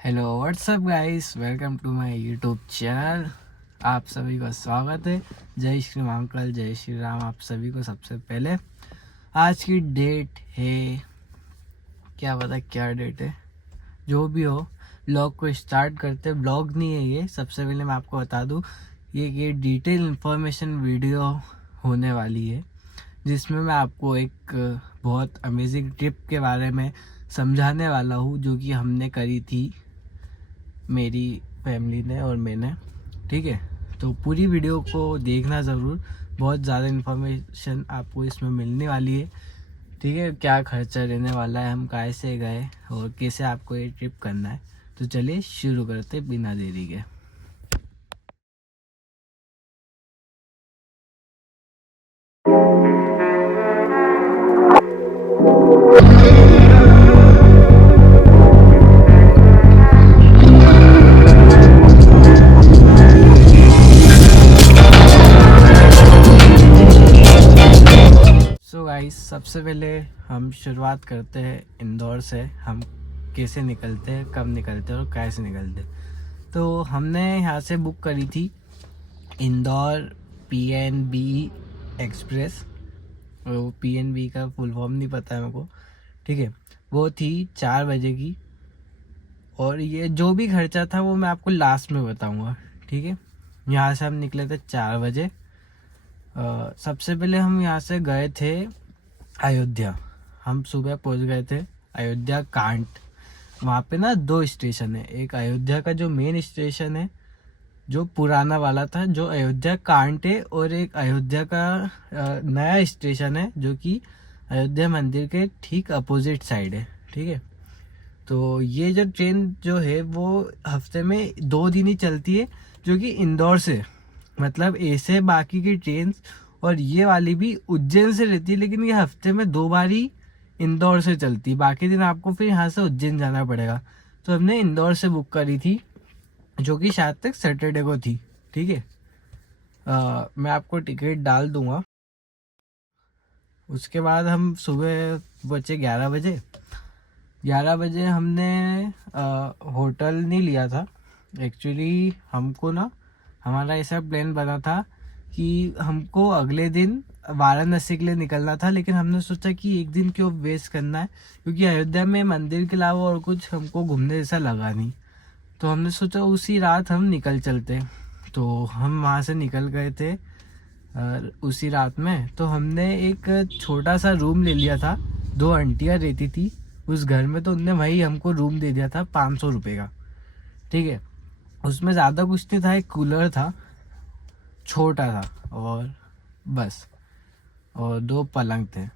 Hello what's up guys, welcome to my YouTube channel. आप सभी का स्वागत है। जय श्री राम अंकल, जय श्री राम आप सभी को। सबसे पहले आज की डेट है, क्या पता क्या डेट है, जो भी हो ब्लॉग को स्टार्ट करते। ब्लॉग नहीं है ये, सबसे पहले मैं आपको बता दूं, ये डिटेल इंफॉर्मेशन वीडियो होने वाली है, जिसमें मैं आपको एक बहुत अमेजिंग ट्रिप के बारे में समझाने वाला हूँ, जो कि हमने करी थी मेरी फैमिली ने और मैंने। ठीक है, तो पूरी वीडियो को देखना ज़रूर, बहुत ज़्यादा इन्फॉर्मेशन आपको इसमें मिलने वाली है। ठीक है, क्या खर्चा रहने वाला है, हम कैसे गए और कैसे आपको ये ट्रिप करना है। तो चलिए शुरू करते बिना देरी के। सो गाइस, सबसे पहले हम शुरुआत करते हैं इंदौर से। हम कैसे निकलते हैं, कब निकलते हैं और कैसे निकलते हैं। तो हमने यहाँ से बुक करी थी इंदौर PNB एक्सप्रेस। वो PNB का फुल फॉर्म नहीं पता है मेरे को। ठीक है, वो थी 4 बजे की, और ये जो भी खर्चा था वो मैं आपको लास्ट में बताऊंगा। ठीक है, यहाँ से हम निकले थे 4 बजे। सबसे पहले हम यहाँ से गए थे अयोध्या। हम सुबह पहुँच गए थे अयोध्या कांट। वहाँ पे ना 2 स्टेशन है, एक अयोध्या का जो मेन स्टेशन है, जो पुराना वाला था, जो अयोध्या कांट है, और एक अयोध्या का नया स्टेशन है, जो कि अयोध्या मंदिर के ठीक अपोजिट साइड है। ठीक है, तो ये जो ट्रेन जो है वो हफ्ते में 2 दिन ही चलती है, जो कि इंदौर से, मतलब ऐसे बाकी की ट्रेन और ये वाली भी उज्जैन से रहती है, लेकिन ये हफ्ते में 2 बार ही इंदौर से चलती है। बाकी दिन आपको फिर यहाँ से उज्जैन जाना पड़ेगा। तो हमने इंदौर से बुक करी थी, जो कि शायद तक सैटरडे को थी। ठीक है, मैं आपको टिकट डाल दूंगा। उसके बाद हम सुबह बचे 11 बजे। 11 बजे हमने होटल नहीं लिया था। एक्चुअली हमको ना, हमारा ऐसा प्लान बना था कि हमको अगले दिन वाराणसी के लिए निकलना था, लेकिन हमने सोचा कि एक दिन क्यों वेस्ट करना है, क्योंकि अयोध्या में मंदिर के अलावा और कुछ हमको घूमने जैसा लगा नहीं। तो हमने सोचा उसी रात हम निकल चलते। तो हम वहाँ से निकल गए थे उसी रात में। तो हमने एक छोटा सा रूम ले लिया था, 2 आंटियाँ रहती थी उस घर में, तो उनने वही हमको रूम दे दिया था 500 रुपये का। ठीक है, उसमें ज़्यादा कुछ नहीं था, एक कूलर था छोटा था, और बस, और 2 पलंग थे,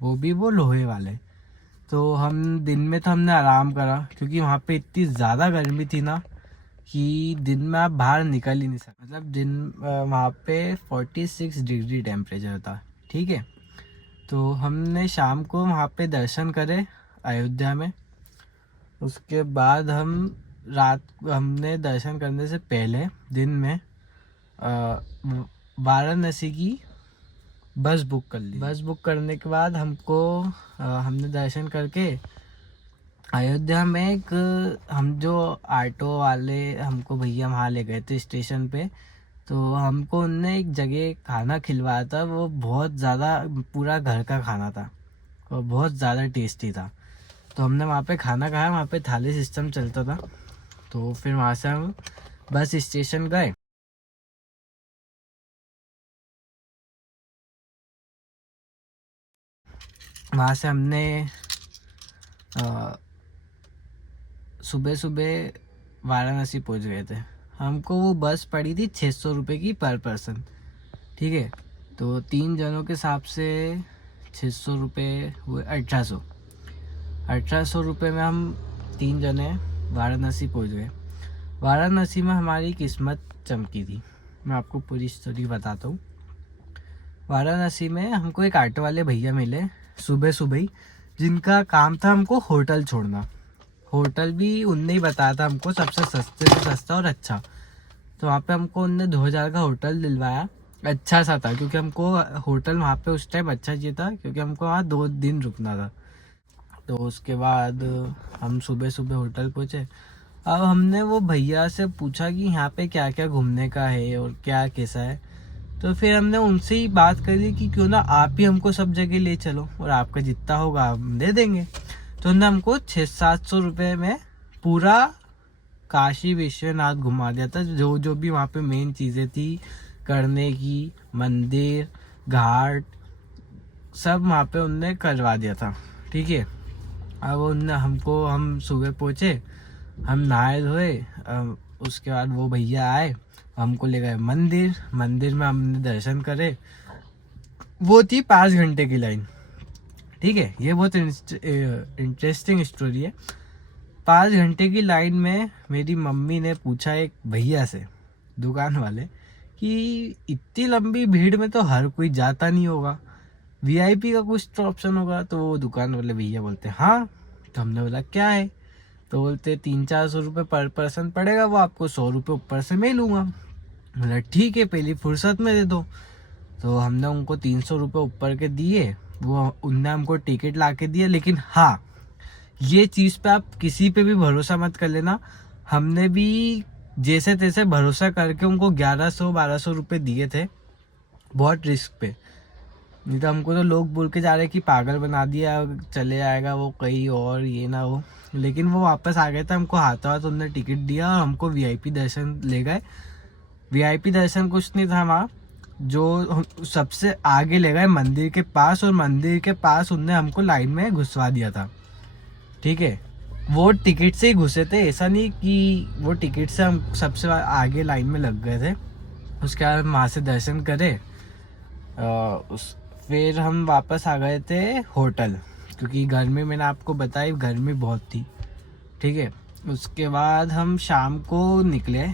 वो भी वो लोहे वाले। तो हम दिन में तो हमने आराम करा, क्योंकि वहाँ पे इतनी ज़्यादा गर्मी थी ना कि दिन में आप बाहर निकल ही नहीं सकते। मतलब दिन वहाँ पे 46 डिग्री टेम्परेचर था। ठीक है, तो हमने शाम को वहाँ पे दर्शन करे अयोध्या में। उसके बाद हम हमने दर्शन करने से पहले दिन में वाराणसी की बस बुक कर ली। बस बुक करने के बाद हमको हमने दर्शन करके अयोध्या में एक, हम जो ऑटो वाले हमको भैया वहाँ ले गए थे स्टेशन पे, तो हमको उनने एक जगह खाना खिलवाया था। वो बहुत ज़्यादा पूरा घर का खाना था और बहुत ज़्यादा टेस्टी था। तो हमने वहाँ पे खाना खाया, वहाँ पे थाली सिस्टम चलता था। तो फिर वहाँ से हम बस स्टेशन गए। वहाँ से हमने सुबह सुबह वाराणसी पहुँच गए थे। हमको वो बस पड़ी थी 600 रुपये की पर पर्सन। ठीक है, तो 3 जनों के हिसाब से 600 रुपये हुए 1800 रुपये में हम 3 जने वाराणसी पहुँच गए। वाराणसी में हमारी किस्मत चमकी थी। मैं आपको पूरी स्टोरी बताता हूँ। वाराणसी में हमको एक ऑटो वाले भैया मिले सुबह सुबह ही, जिनका काम था हमको होटल छोड़ना। होटल भी उनने ही बताया था हमको, सबसे सस्ते से सस्ता और अच्छा। तो वहाँ पे हमको उनने 2000 का होटल दिलवाया। अच्छा सा था, क्योंकि हमको होटल वहाँ पे उस टाइम अच्छा चाहिए था, क्योंकि हमको वहाँ 2 दिन रुकना था। तो उसके बाद हम सुबह सुबह होटल पहुँचे। अब हमने वो भैया से पूछा कि यहाँ पे क्या क्या घूमने का है और क्या कैसा है। तो फिर हमने उनसे ही बात करी कि क्यों ना आप ही हमको सब जगह ले चलो और आपका जितना होगा हम दे देंगे। तो उन्होंने हमको 600-700 रुपये में पूरा काशी विश्वनाथ घुमा दिया था। जो जो भी वहाँ पे मेन चीज़ें थी करने की, मंदिर, घाट, सब वहाँ पे उनने करवा दिया था। ठीक है। अब उनने हमको, हम सुबह पहुँचे, हम नहाए धोए, उसके बाद वो भैया आए, हमको ले गए मंदिर। मंदिर में हमने दर्शन करे। वो थी 5 घंटे की लाइन। ठीक है, ये बहुत इंटरेस्टिंग स्टोरी है। 5 घंटे की लाइन में मेरी मम्मी ने पूछा एक भैया से, दुकान वाले, कि इतनी लंबी भीड़ में तो हर कोई जाता नहीं होगा, वीआईपी का कुछ तो ऑप्शन होगा। तो वो दुकान वाले भैया बोलते हाँ। तो हमने बोला क्या है? तो बोलते 300-400 रुपये पर पर्सन पड़ेगा, वो आपको 100 रुपये ऊपर से मैं लूँगा। बोला ठीक है, पहली फुर्सत में दे दो। तो हमने उनको 300 रुपये ऊपर के दिए, वो उनने हमको टिकट ला के दिया। लेकिन हाँ, ये चीज़ पे आप किसी पे भी भरोसा मत कर लेना। हमने भी जैसे तैसे भरोसा करके उनको 1100-1200 रुपये दिए थे, बहुत रिस्क पे। नहीं तो हमको तो लोग बोल के जा रहे कि पागल बना दिया, चले आएगा वो कहीं और, ये ना हो। लेकिन वो वापस आ गए थे, हमको हाथों हाथ उन्होंने टिकट दिया और हमको वीआईपी दर्शन ले गए। वीआईपी दर्शन कुछ नहीं था वहाँ, जो सबसे आगे ले गए मंदिर के पास, और मंदिर के पास उनने हमको लाइन में घुसवा दिया था। ठीक है, वो टिकट से ही घुसे थे, ऐसा नहीं कि वो टिकट से हम सबसे आगे लाइन में लग गए थे। उसके बाद हम वहाँ से दर्शन करे, फिर हम वापस आ गए थे होटल, क्योंकि गर्मी, मैंने आपको बताई गर्मी बहुत थी। ठीक है, उसके बाद हम शाम को निकले।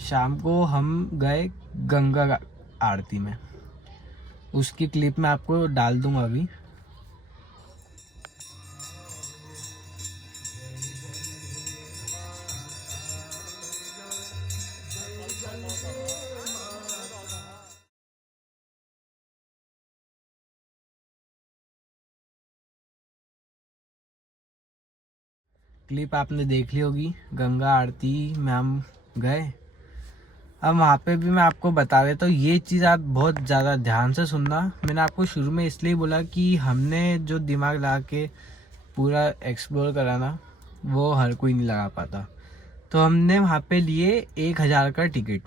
शाम को हम गए गंगा आरती में, उसकी क्लिप मैं आपको डाल दूंगा अभी। क्लिप आपने देख ली होगी, गंगा आरती में हम गए। अब वहाँ पे भी मैं आपको बता देता हूँ, ये चीज़ आप बहुत ज़्यादा ध्यान से सुनना। मैंने आपको शुरू में इसलिए बोला कि हमने जो दिमाग लगा के पूरा एक्सप्लोर करा ना, वो हर कोई नहीं लगा पाता। तो हमने वहाँ पे लिए 1000 का टिकट।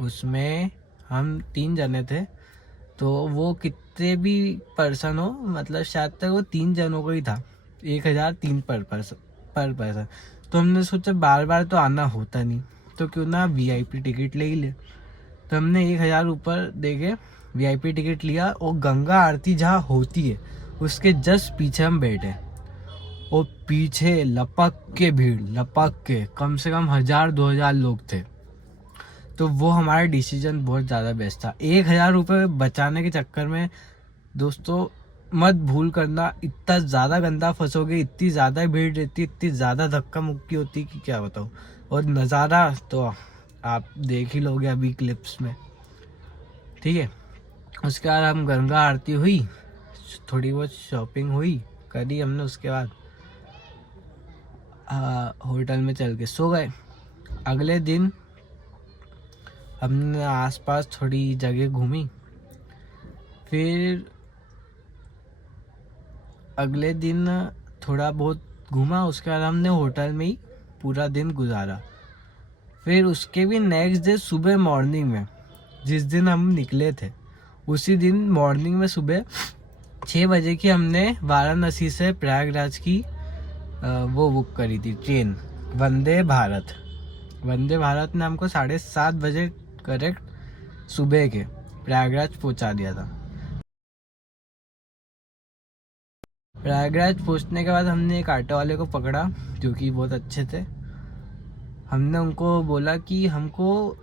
उसमें हम 3 जने थे, तो वो कितने भी पर्सन हो, मतलब शायद तक वो 3 जनों का ही था। 1003 पर पर्सन। तो हमने सोचा बार बार तो आना होता नहीं, तो क्यों ना वीआईपी टिकट ले ही ले। तो हमने 1000 ऊपर दे के वीआईपी टिकट लिया, और गंगा आरती जहाँ होती है उसके जस्ट पीछे हम बैठे, और पीछे लपक के भीड़, लपक के कम से कम 1000-2000 लोग थे। तो वो हमारा डिसीजन बहुत ज़्यादा बेस्ट था। 1000 रुपये बचाने के चक्कर में दोस्तों मत भूल करना, इतना ज़्यादा गंदा फंसोगे, इतनी ज़्यादा भीड़ रहती, इतनी ज़्यादा धक्का मुक्की होती कि क्या बताऊँ। और नज़ारा तो आप देख ही लोगे अभी क्लिप्स में। ठीक है, उसके बाद हम गंगा आरती हुई, थोड़ी बहुत शॉपिंग हुई, करी हमने। उसके बाद होटल में चल के सो गए। अगले दिन हमने आसपास थोड़ी जगह घूमी। फिर अगले दिन थोड़ा बहुत घूमा, उसके बाद हमने होटल में ही पूरा दिन गुजारा। फिर उसके भी नेक्स्ट डे सुबह मॉर्निंग में, जिस दिन हम निकले थे उसी दिन मॉर्निंग में सुबह 6 बजे की हमने वाराणसी से प्रयागराज की वो बुक करी थी ट्रेन, वंदे भारत। वंदे भारत ने हमको 7:30 बजे करेक्ट सुबह के प्रयागराज पहुंचा दिया था। प्रयागराज पहुंचने के बाद हमने एक ऑटो वाले को पकड़ा, जो कि बहुत अच्छे थे। हमने उनको बोला कि हमको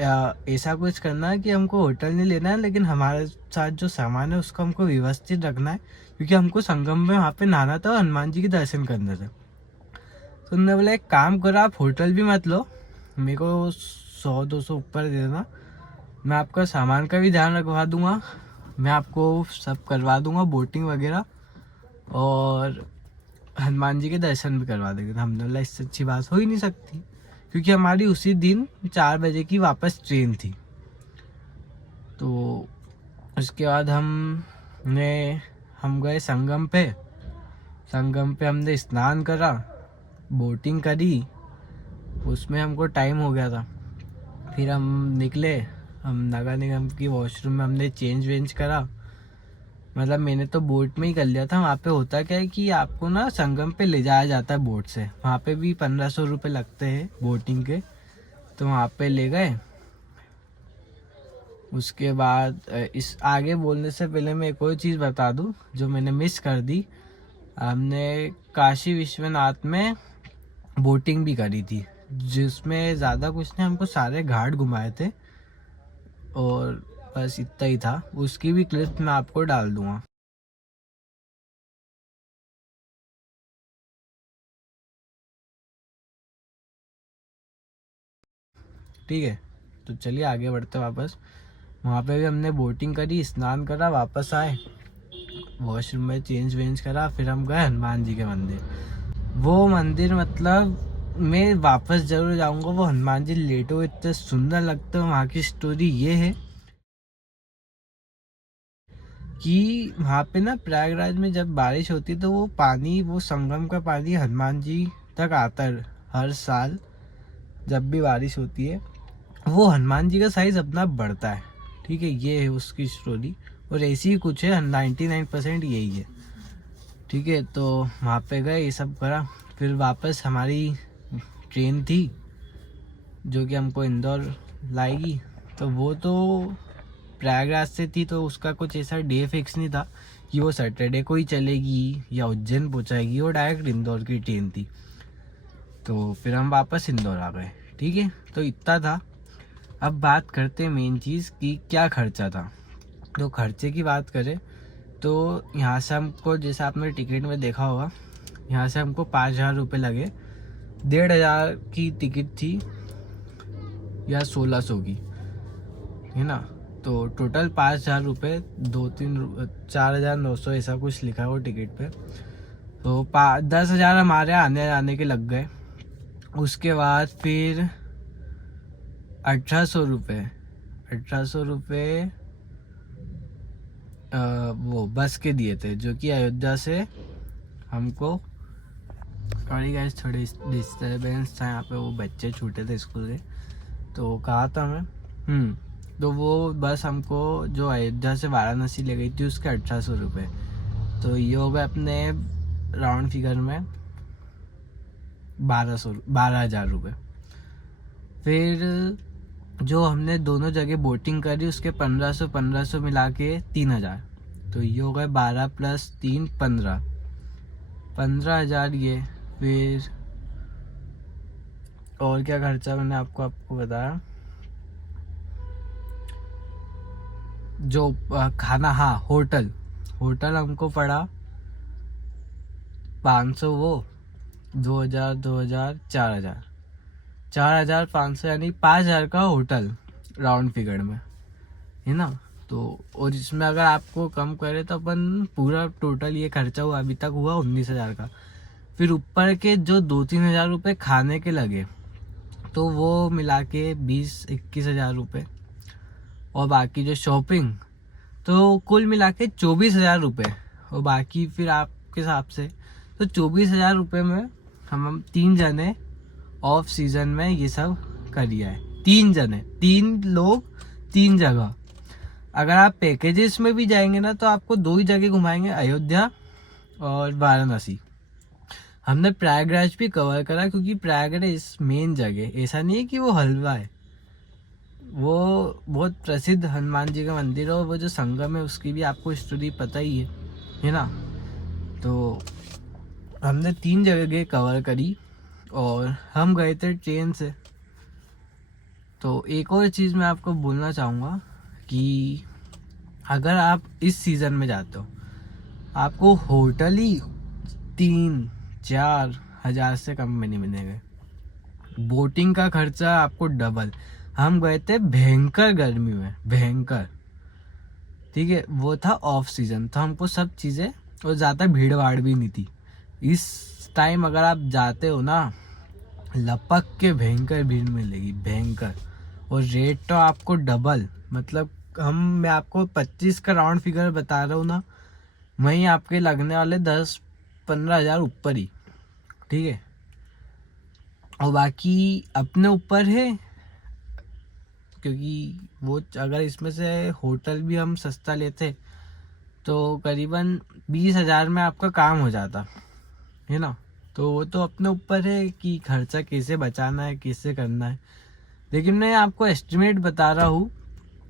ऐसा कुछ करना है कि हमको होटल नहीं लेना है, लेकिन हमारे साथ जो सामान है उसको हमको व्यवस्थित रखना है, क्योंकि हमको संगम में वहाँ पे नहाना था और हनुमान जी के दर्शन करने थे। तो उन्होंने बोला एक काम करो, आप होटल भी मत लो, मेरे को 100-200 ऊपर दे देना, मैं आपका सामान का भी ध्यान रखवा दूंगा, मैं आपको सब करवा दूंगा, बोटिंग वगैरह, और हनुमान जी के दर्शन भी करवा देंगे। तो अल्हम्दुलिल्लाह, इससे अच्छी बात हो ही नहीं सकती, क्योंकि हमारी उसी दिन 4 बजे की वापस ट्रेन थी। तो उसके बाद हम गए संगम पे। हमने स्नान करा, बोटिंग करी, उसमें हमको टाइम हो गया था। फिर हम निकले, हम नगर निगम की वॉशरूम में हमने चेंज वेंज करा। मतलब मैंने तो बोट में ही कर लिया था। वहाँ पे होता क्या है कि आपको ना संगम पे ले जाया जाता है बोट से। वहाँ पे भी 1500 रुपये लगते हैं बोटिंग के। तो वहाँ पे ले गए। उसके बाद इस आगे बोलने से पहले मैं एक और चीज़ बता दूँ जो मैंने मिस कर दी। हमने काशी विश्वनाथ में बोटिंग भी करी थी, जिसमें ज़्यादा कुछ नहीं, हमको सारे घाट घुमाए थे, और बस इतना ही था। उसकी भी क्लिप मैं आपको डाल दूँगा। ठीक है, तो चलिए आगे बढ़ते वापस। वहाँ पे भी हमने बोटिंग करी, स्नान करा, वापस आए, वॉशरूम में चेंज वेंज करा, फिर हम गए हनुमान जी के मंदिर। वो मंदिर मतलब मैं वापस जरूर जाऊंगा। वो हनुमान जी लेटे हुए इतने सुंदर लगते हैं। वहाँ की स्टोरी ये है कि वहाँ पे ना प्रयागराज में जब बारिश होती है तो वो पानी, वो संगम का पानी हनुमान जी तक आता है हर साल। जब भी बारिश होती है वो हनुमान जी का साइज अपना बढ़ता है। ठीक है, ये है उसकी स्टोरी, और ऐसी ही कुछ है, 99% यही है। ठीक है, तो वहाँ पे गए, ये सब करा, फिर वापस हमारी ट्रेन थी जो कि हमको इंदौर लाएगी। तो वो तो प्रयागराज से थी, तो उसका कुछ ऐसा डे फिक्स नहीं था कि वो सैटरडे को ही चलेगी या उज्जैन पहुँचाएगी। वो डायरेक्ट इंदौर की ट्रेन थी। तो फिर हम वापस इंदौर आ गए। ठीक है, तो इतना था। अब बात करते हैं मेन चीज़ की क्या खर्चा था। तो खर्चे की बात करें तो यहाँ से हमको, जैसे आपने टिकट में देखा होगा, यहाँ से हमको 5000 रुपये लगे। 1500 की टिकट थी या 1600 की, है ना। तो टोटल 5000 रुपये, 4900 ऐसा कुछ लिखा है वो टिकट पे। तो 10,000 हमारे आने जाने के लग गए। उसके बाद फिर 1800 रुपये वो बस के दिए थे, जो कि अयोध्या से हमको। सॉरी गाइस, थोड़ी डिस्टर्बेंस था यहाँ पे, वो बच्चे छूटे थे स्कूल से। तो कहा था मैं तो वो बस हमको जो अयोध्या से वाराणसी ले गई थी, उसके 1800 रुपये। तो ये हो गए अपने राउंड फिगर में 12,000 रुपये। फिर जो हमने दोनों जगह बोटिंग करी, उसके 1500 मिला के 3000। तो ये हो गए 12 + 3 15,000 ये। फिर और क्या खर्चा मैंने आपको बताया, जो खाना, हाँ, होटल हमको पड़ा 500, वो 2000 2000 4000, 4500, यानी 5000 का होटल राउंड फिगर में, है ना। तो और इसमें अगर आपको कम करे तो अपन पूरा टोटल ये खर्चा हुआ अभी तक हुआ 19,000 का। फिर ऊपर के जो 2-3 हजार रुपये खाने के लगे, तो वो मिला के 20-21 हजार रुपये। और बाकी जो शॉपिंग, तो कुल मिला के 24,000 रुपये। और बाकी फिर आपके हिसाब से तो 24,000 रुपये में हम 3 जने ऑफ सीजन में ये सब करिए है। 3 जने, 3 लोग, 3 जगह। अगर आप पैकेजेस में भी जाएंगे ना, तो आपको 2 ही जगह घुमाएंगे, अयोध्या और वाराणसी। हमने प्रयागराज भी कवर करा, क्योंकि प्रयागराज मेन जगह, ऐसा नहीं है कि वो हलवा है। वो बहुत प्रसिद्ध हनुमान जी का मंदिर है, और वो जो संगम है उसकी भी आपको स्टोरी पता ही है ना। तो हमने 3 जगह कवर करी, और हम गए थे ट्रेन से। तो एक और चीज़ मैं आपको बोलना चाहूँगा कि अगर आप इस सीज़न में जाते हो, आपको होटल ही 3-4 हज़ार से कम में नहीं मिलेंगे। बोटिंग का खर्चा आपको डबल। हम गए थे भयंकर गर्मी में, भयंकर। ठीक है, वो था ऑफ सीजन, तो हमको सब चीज़ें और ज़्यादा भीड़ भाड़ भी नहीं थी। इस टाइम अगर आप जाते हो ना, लपक के भयंकर भीड़ मिलेगी, भयंकर। और रेट तो आपको डबल, मतलब मैं आपको 25 का राउंड फिगर बता रहा हूँ ना, वहीं आपके लगने वाले 10-15 हज़ार ऊपर ही, ठीक है। और बाकी अपने ऊपर है, क्योंकि वो अगर इसमें से होटल भी हम सस्ता लेते तो करीबन 20 हज़ार में आपका काम हो जाता है ना। तो वो तो अपने ऊपर है कि खर्चा कैसे बचाना है, कैसे करना है। लेकिन मैं आपको एस्टिमेट बता रहा हूँ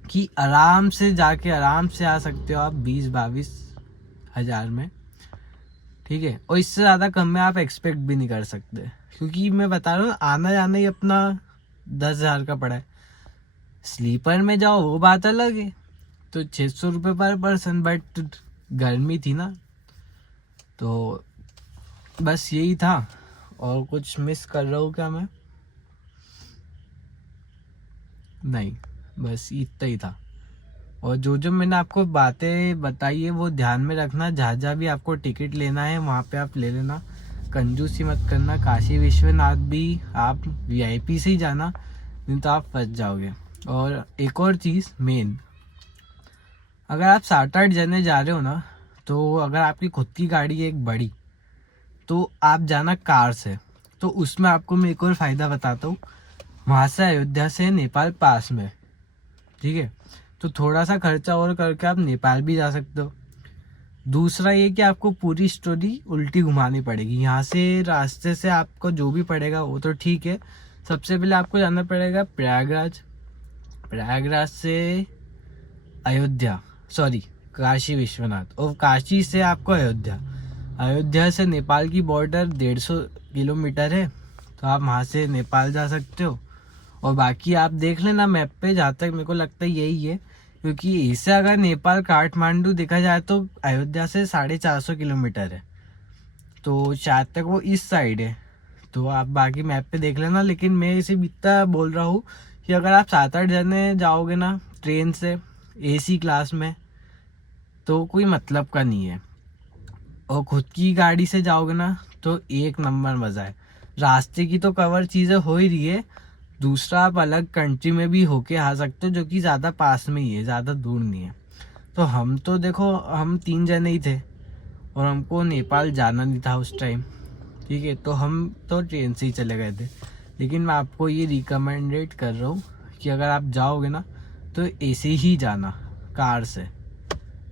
कि आराम से जाके आराम से आ सकते हो आप 20-22 हज़ार में, ठीक है। और इससे ज़्यादा कम में आप एक्सपेक्ट भी नहीं कर सकते, क्योंकि मैं बता रहा हूँ आना जाना ही अपना 10 हज़ार का पड़ा है। स्लीपर में जाओ वो बात अलग है, तो 600 रुपये पर पर्सन, बट गर्मी थी ना, तो बस यही था। और कुछ मिस कर रहा हूँ क्या मैं? नहीं, बस इतना ही था। और जो मैंने आपको बातें बताई है वो ध्यान में रखना, जहाँ भी आपको टिकट लेना है वहाँ पे आप ले लेना, कंजूसी मत करना। काशी विश्वनाथ भी आप VIP से ही जाना, नहीं तो आप फंस जाओगे। और एक और चीज़ मेन, अगर आप 7-8 जने जा रहे हो ना, तो अगर आपकी खुद की गाड़ी है एक बड़ी, तो आप जाना कार से। तो उसमें आपको मैं एक और फ़ायदा बताता हूँ, वहाँ से अयोध्या से नेपाल पास में, ठीक है। तो थोड़ा सा खर्चा और करके आप नेपाल भी जा सकते हो। दूसरा ये कि आपको पूरी स्टोरी उल्टी घुमानी पड़ेगी, यहाँ से रास्ते से आपको जो भी पड़ेगा वो तो ठीक है। सबसे पहले आपको जाना पड़ेगा प्रयागराज, प्रयागराज से अयोध्या, सॉरी काशी विश्वनाथ, और काशी से आपको अयोध्या। अयोध्या से नेपाल की बॉर्डर 150 किलोमीटर है, तो आप वहाँ से नेपाल जा सकते हो। और बाकी आप देख लेना मैप पे, जहाँ तक मेरे को लगता है यही है, क्योंकि इससे अगर नेपाल काठमांडू देखा जाए तो अयोध्या से 450 किलोमीटर है, तो शायद तक वो इस साइड है। तो आप बाकी मैप पे देख लेना, लेकिन मैं इसे इतना बोल रहा हूँ कि अगर आप 7-8 जने जाओगे ना ट्रेन से AC क्लास में, तो कोई मतलब का नहीं है। और खुद की गाड़ी से जाओगे ना तो एक नंबर मज़ा है। रास्ते की तो कवर चीज़ें हो ही रही है, दूसरा आप अलग कंट्री में भी होके आ सकते हो, जो कि ज़्यादा पास में ही है, ज़्यादा दूर नहीं है। तो हम तो देखो हम 3 जने ही थे और हमको नेपाल जाना नहीं था उस टाइम, ठीक है। तो हम तो ट्रेन से ही चले गए थे। लेकिन मैं आपको ये रिकमेंडेड कर रहा हूँ कि अगर आप जाओगे ना तो ऐसे ही जाना, कार से,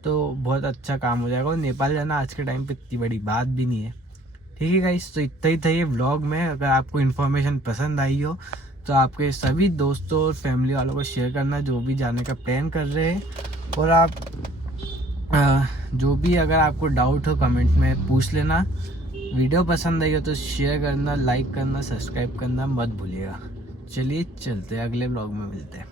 तो बहुत अच्छा काम हो जाएगा। और नेपाल जाना आज के टाइम पे इतनी बड़ी बात भी नहीं है, ठीक है गाइस। तो इतना ही था ये व्लॉग में। अगर आपको इन्फॉर्मेशन पसंद आई हो तो आपके सभी दोस्तों और फैमिली वालों को शेयर करना, जो भी जाने का प्लान कर रहे हैं। और आप जो भी अगर आपको डाउट हो कमेंट में पूछ लेना। वीडियो पसंद आई हो तो शेयर करना, लाइक करना, सब्सक्राइब करना मत भूलिएगा। चलिए चलते हैं, अगले व्लॉग में मिलते हैं।